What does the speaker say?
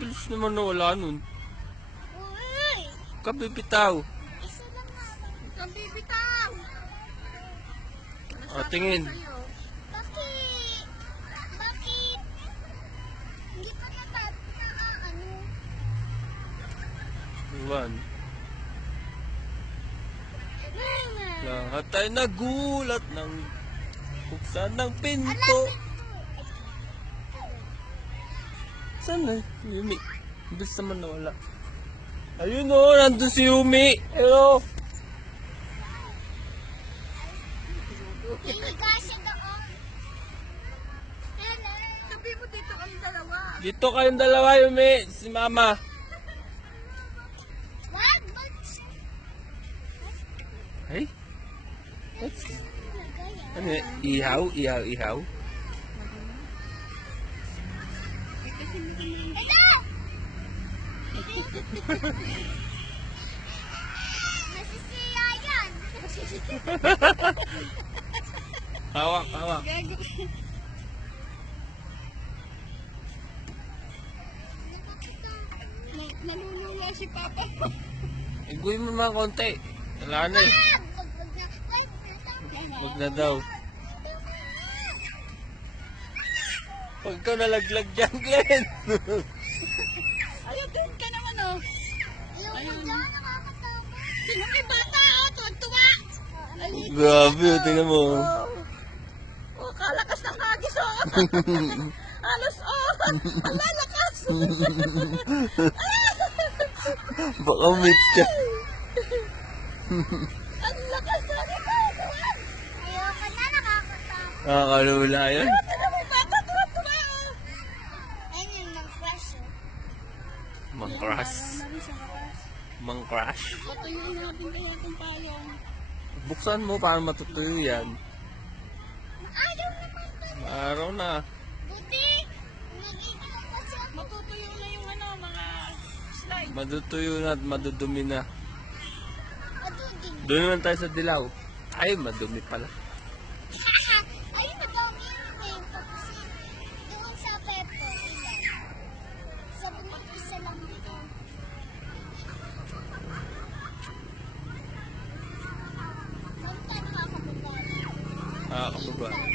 Bilis naman nawala nun. Uy! Kabibitaw. Isa lang nga. Ang bibitaw. O, tingin. Bakit? Bakit? Hindi pa ano? Iwan. Lahat ay nagulat ng buksan ng pinto. Saan na? Yumi. Bilis naman nawala. Ayun o, nandun si Yumi. Hello. Hinigasin ako. Hello. Sabi mo dito kami dalawa. Dito kayong dalawa, Yumi. Si Mama. Wag! Ay? Ano yan? Ihaw? Ihaw? Ihaw? Masisiya yan. Hawak, hawak. Naluluwa si Papa. Iguin mo mga konti. Wala na eh. Huwag na daw. Huwag ka nalaglag dyan, Glenn. Ayun, doon ka naman oh. Ayun. Sino may bata oh, tuwa-tuwa. Grabe, tingnan mo. Oh, kalakas ng hagis oh. Alos oh. Ang lalakas. Baka meet ka. Ang lakas na nito. Ayoko na, nakakatakot. Nakakalula yan. Sino may bata tuwa-tuwa oh. Ayun yung mag-crush. Mang-crash. Mang-crash. Patuyuin natin kaya itong payong. Buksan mo para matutuyo yan. Ayaw naman ba? Araw na. Buti. Nag-iinom kasi ako. Matutuyo na yung ano, mga slide. Madutuyo na at madudumi na. Madugin. Doon naman tayo sa dilaw. Ay, madumi pala. Ayun na daw yun kasi doon sa Pepper. Sabi mo, isa lang dito. Saan tayo nakakababa? Nakakababa.